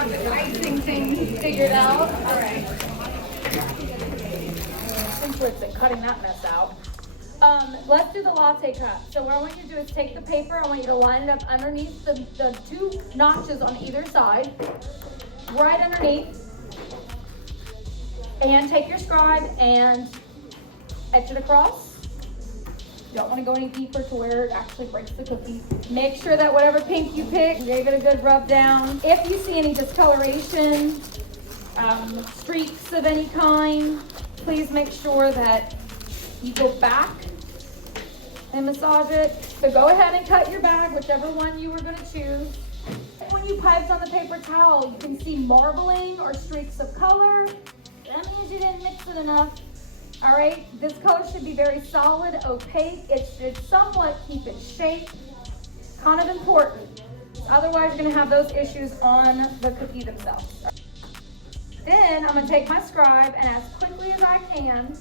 got this icing thing figured out. All right. Simplets and cutting that mess out. Let's do the latte cut. So what I want you to do is take the paper. I want you to line it up underneath the two notches on either side, right underneath. And take your scribe and etch it across. You don't want to go any deeper to where it actually breaks the cookie. Make sure that whatever pink you pick, give it a good rub down. If you see any discoloration, streaks of any kind, please make sure that you go back and massage it. So go ahead and cut your bag, whichever one you were going to choose. When you piped on the paper towel, you can see marbling or streaks of color. That means you didn't mix it enough. All right, this color should be very solid, opaque. It should somewhat keep its shape. Kind of important. Otherwise, you're gonna have those issues on the cookie themselves. Then I'm gonna take my scribe and as quickly as I can,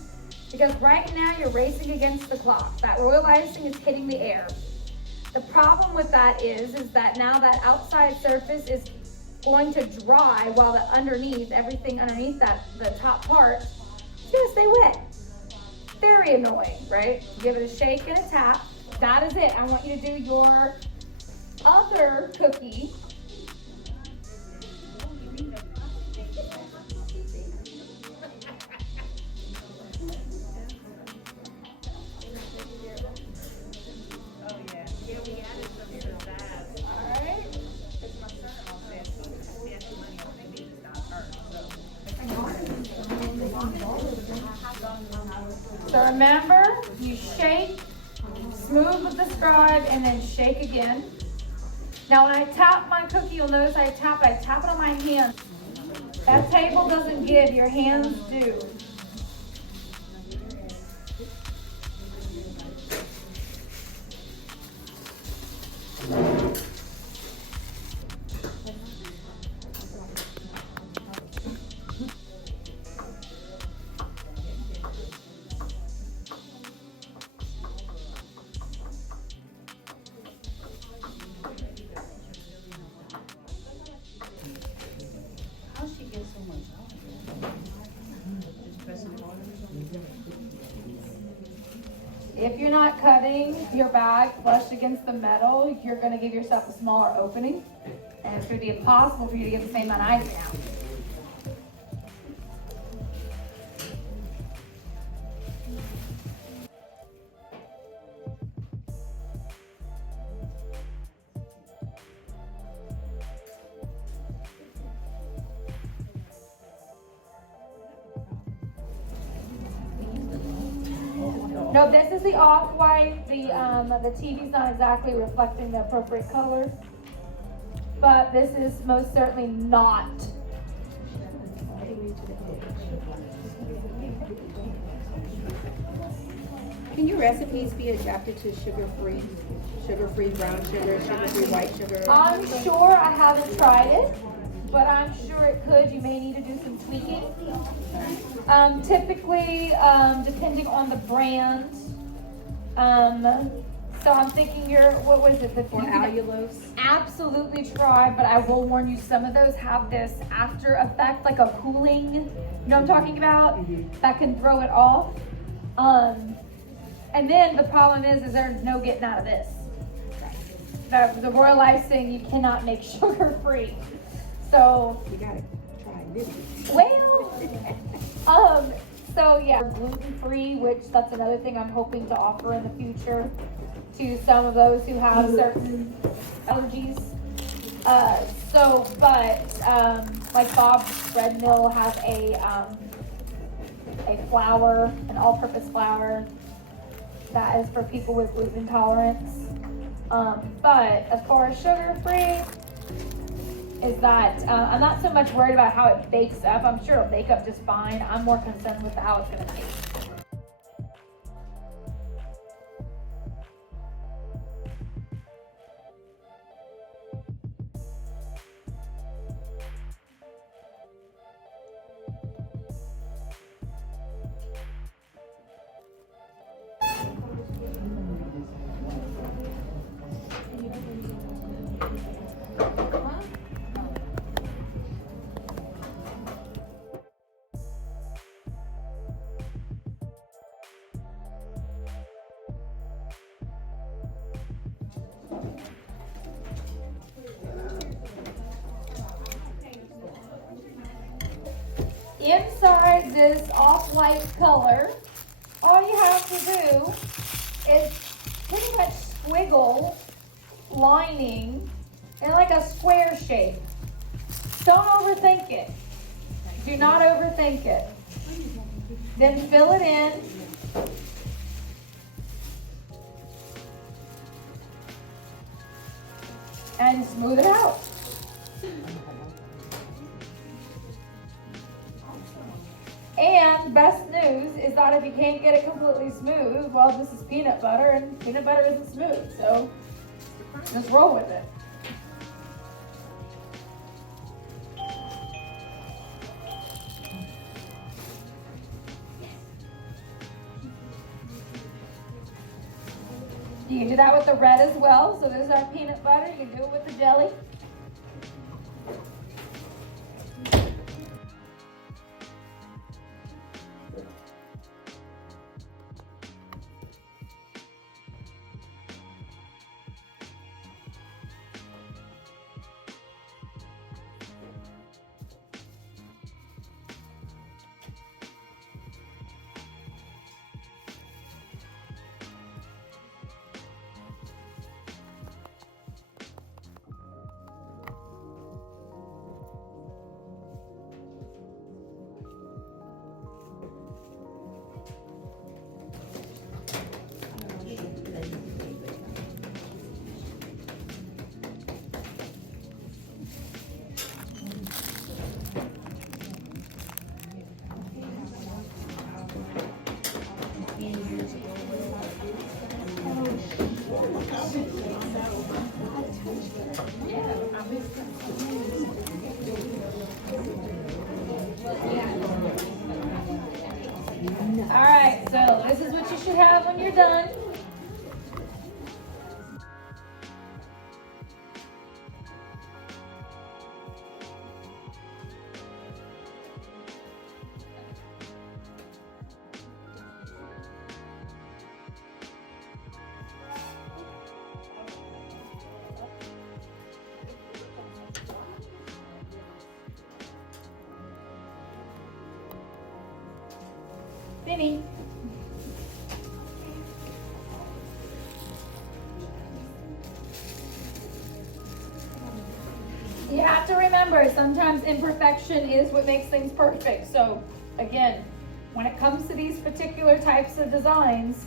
because right now you're racing against the clock. That royal icing is hitting the air. The problem with that is that now that outside surface is going to dry while the underneath, everything underneath that, the top part, is gonna stay wet. Very annoying, right? Give it a shake and a tap. That is it. I want you to do your other cookie. So remember, you shake, smooth with the scribe, and then shake again. Now when I tap my cookie, you'll notice I tap it on my hand. That table doesn't give, your hands do. If you're not cutting your bag flush against the metal, you're going to give yourself a smaller opening, and it's going to be impossible for you to get the same amount of icing out. No, this is the off-white. The TV's not exactly reflecting the appropriate color, but this is most certainly not. Can your recipes be adapted to sugar-free brown sugar, sugar-free white sugar? I'm sure, I haven't tried it, but I'm sure it could. You may need to do some tweaking. Typically, depending on the brand, so I'm thinking what was it? Or allulose? Absolutely try, but I will warn you, some of those have this after effect, like a cooling, you know what I'm talking about? That can throw it off. And then the problem is there's no getting out of this. The royal icing, you cannot make sugar-free. So You gotta try this. Well, so yeah, gluten-free, which that's another thing I'm hoping to offer in the future to some of those who have certain allergies. Like Bob's Bread Mill has a flour, an all-purpose flour that is for people with gluten intolerance. But as far as sugar-free, is that I'm not so much worried about how it bakes up. I'm sure it'll bake up just fine. I'm more concerned with how it's going to taste. inside this off-white color, all you have to do is pretty much squiggle lining in like a square shape. Don't overthink it. Do not overthink it. Then fill it in. And smooth it out. And best news is that if you can't get it completely smooth, well, this is peanut butter and peanut butter isn't smooth. So just roll with it. You can do that with the red as well. So there's our peanut butter. You can do it with the jelly. All right, so this is what you should have when you're done. Vinny. You have to remember, sometimes imperfection is what makes things perfect. So again, when it comes to these particular types of designs,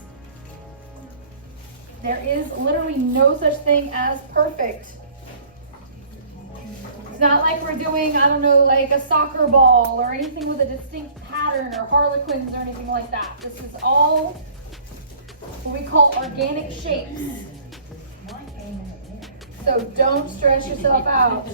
there is literally no such thing as perfect. It's not like we're doing, I don't know, like a soccer ball or anything with a distinct pattern or harlequins or anything like that. This is all what we call organic shapes. So don't stress yourself out.